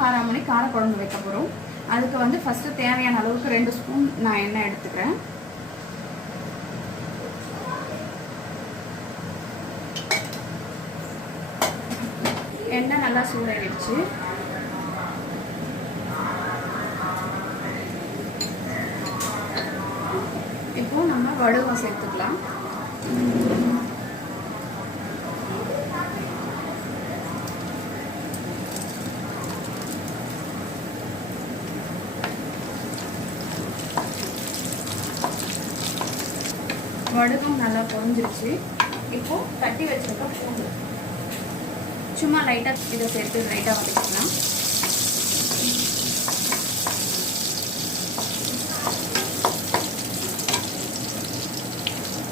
காராமணி காரக்குழம்பு வைக்க போகிறோம். அதுக்கு வந்து ஃபஸ்ட்டு தேவையான அளவுக்கு 2 ஸ்பூன் நான் எண்ணெய் எடுத்துக்கிறேன். எண்ணெய் நல்லா சூடாயிடுச்சு. இப்போ நம்ம வடுகம் சேர்த்துக்கலாம். வடுகம் நல்லா பொரிஞ்சிருச்சு. இப்போ தட்டி வச்சிருக்க பூண்டு சும்மா லைட்டாக இதை சேர்த்து லைட்டாக வதக்கிக்கலாம்.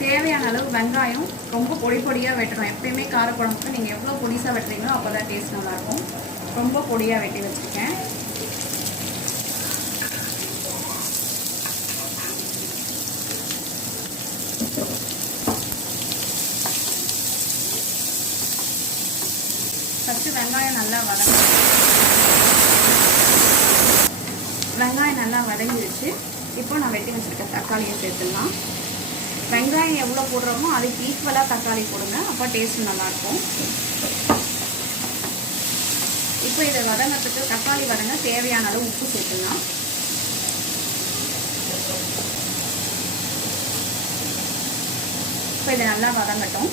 தேவையான அளவு வெங்காயம் ரொம்ப பொடி பொடியாக வெட்டணும். எப்பயுமே காரக்குழம்புக்கு நீங்கள் எவ்வளோ பொடிசாக வெட்டுறீங்களோ அப்போ தான் டேஸ்ட் நல்லாயிருக்கும். ரொம்ப பொடியாக வெட்டி வச்சுருக்கேன். ஃபஸ்ட்டு வெங்காயம் நல்லா வதங்கிடுச்சு. இப்போ நான் வெட்டி வச்சுருக்கேன் தக்காளியை சேர்த்துடலாம். வெங்காயம் எவ்வளோ போடுறோமோ அதுக்கு ஈக்குவலாக தக்காளி போடுங்க, அப்போ டேஸ்ட் நல்லாயிருக்கும். இப்போ இதை வதங்கிறதுக்கு தக்காளி வதங்க தேவையான அளவு உப்பு சேர்த்துடலாம். இப்போ இதை நல்லா வதங்கட்டும்.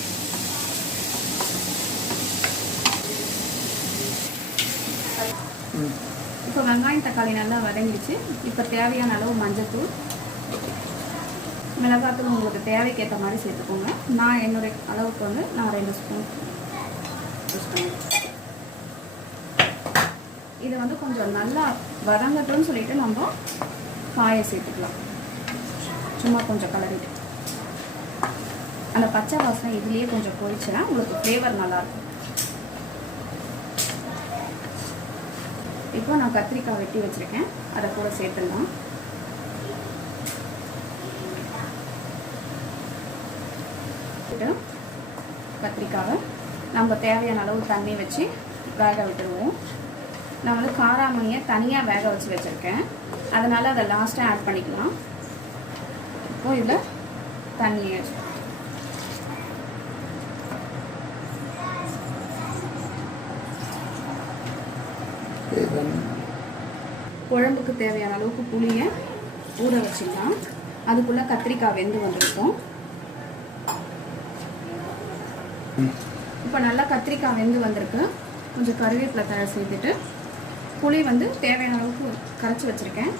இப்போ வெங்காயம் தக்காளி நல்லா வதங்கிடுச்சு. இப்போ தேவையான அளவு மஞ்சள்தூள், மிளகாத்தூள் உங்களுக்கு தேவைக்கு ஏற்ற மாதிரி சேர்த்துக்கோங்க. நான் என்னுடைய அளவுக்கு வந்து நான் 2 ஸ்பூன் யூஸ் பண்ணுவேன். இதை வந்து கொஞ்சம் நல்லா வதங்கட்டும்னு சொல்லிட்டு நம்ம காயை சேர்த்துக்கலாம். சும்மா கொஞ்சம் கலரிட்டு அந்த பச்சை வாசனை இதுலேயே கொஞ்சம் போயிடுச்சுன்னா உங்களுக்கு ஃப்ளேவர் நல்லாயிருக்கும். இப்போ நான் கத்திரிக்காய் வெட்டி வச்சுருக்கேன், அதை கூட சேர்த்துடலாம். கத்திரிக்காவை நம்ம தேவையான அளவு தண்ணி வச்சு வேக விட்டுருவோம். நான் வந்து காராமணியை தனியாக வேக வச்சு வச்சுருக்கேன், அதனால் அதை லாஸ்ட்டாக ஆட் பண்ணிக்கலாம். இப்போ இதில் தண்ணியை குழம்புக்கு தேவையான அளவுக்கு புளியை ஊற வச்சுக்கலாம். அதுக்குள்ளே கத்திரிக்காய் வெந்து வந்திருக்கும். இப்போ நல்லா கத்திரிக்காய் வெந்து வந்திருக்கு. கொஞ்சம் கருவேப்பிலை தழை சேர்த்துட்டு புளி வந்து தேவையான அளவுக்கு கரைச்சி வச்சுருக்கேன்.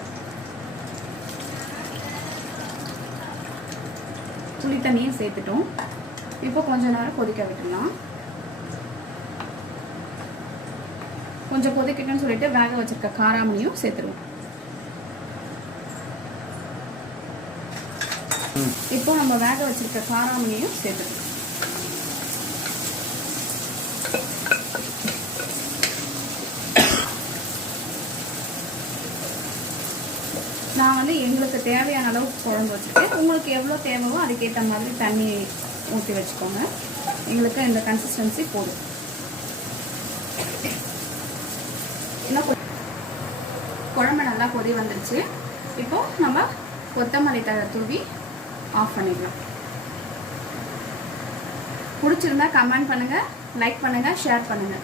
புளி தண்ணியை சேர்த்துட்டோம். இப்போ கொஞ்ச நேரம் கொதிக்க விட்டுடலாம். கொஞ்சம் கொதிக்கட்டுன்னு சொல்லிட்டு வேக வச்சிருக்க காராமணியும் சேர்த்துருவோம். இப்போ நம்ம வேக வச்சிருக்க காராமணியும் சேர்த்துருவோம். நான் வந்து எங்களுக்கு தேவையான அளவுக்கு குழம்பு வச்சுருக்கேன். உங்களுக்கு எவ்வளோ தேவையோ அதுக்கேற்ற மாதிரி தண்ணி ஊற்றி வச்சுக்கோங்க. எங்களுக்கு இந்த கன்சிஸ்டன்சி போதும். குழம்பு நல்லா கொதி வந்துருச்சு. இப்போ நம்ம கொத்தமல்லி தழை தூவி ஆஃப் பண்ணிடலாம். பிடிச்சிருந்தா கமெண்ட் பண்ணுங்கள், லைக் பண்ணுங்கள், ஷேர் பண்ணுங்கள்.